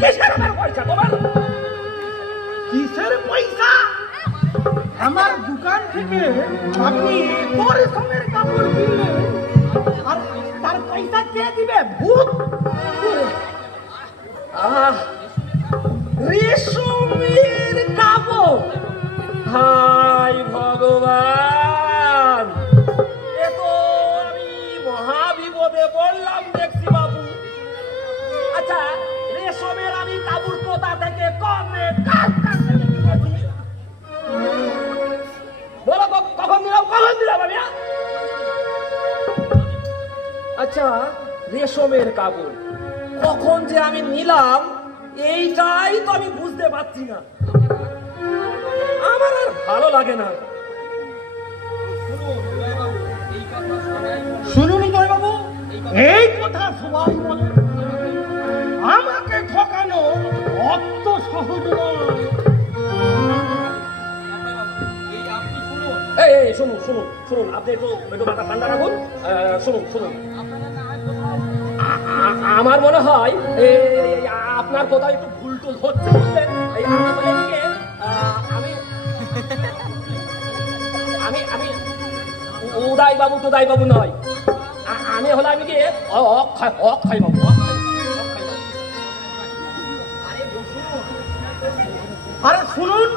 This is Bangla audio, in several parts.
কিসের আমার পয়সা তোমার? কিসের পয়সা? আমার দোকান থেকে আপনি পরিশ্রমের কাপড় কিনলেন আর তার পয়সা কে দিবে? ভূত। রেশমের কাপড়? হাই ভগবান, এ তো আমি মহাবিপদে পড়লাম দেখছি বাবু। আচ্ছা, রেশমের আমি কাপড় কোথা থেকে কমে কাজ কাছে কিনেছি? বলো কখন দিলাম আমি? আচ্ছা, রেশমের কাপড় কখন যে আমি নিলাম এইটাই তো আমি বুঝতে পারছি না। আমার আর ভালো লাগে না। শুনুন উদয় বাবু, এই কথা সবাই বলে, আমাকে ঠকানো অত সহজ নয়। এই শুনুন শুনুন শুনুন, আপনি একটু মাথা ঠান্ডা রাখুন। শুনুন, আমার মনে হয় আপনার কোথাও একটু ভুল টুল হচ্ছে, বুঝলেন? আমি উদয় বাবু নয়, আমি হলাম আমি কি অক্ষয় বাবু। আরে শুনুন,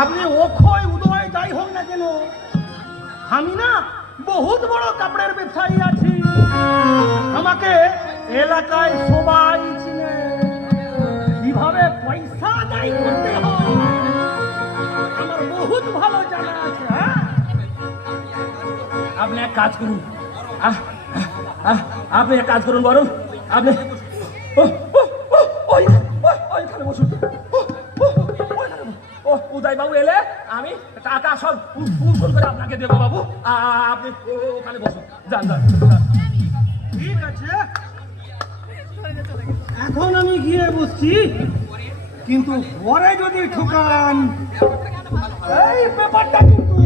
আপনি অক্ষয় উদয় যাই হোক না কেন, আমি না বহুত বড় কাপড়ের ব্যবসায়ী আছি। আমাকে এলাকায় সবাই চিনে। কিভাবে পয়সা আদায় করতে হয় আমার বহুত ভালো জানা আছে। হ্যাঁ, আপনি এক কাজ করুন, বরং আপনি ওইখানে বসুন। উদয় বাবু এলে আমি টাকা সব ফুল করে আপনাকে দেবো বাবু। আপনি ওখানে বসুন, যান। ঠিক আছে, এখন আমি গিয়ে বসছি, কিন্তু পরে যদি ঠকান এই ব্যাপারটা কিন্তু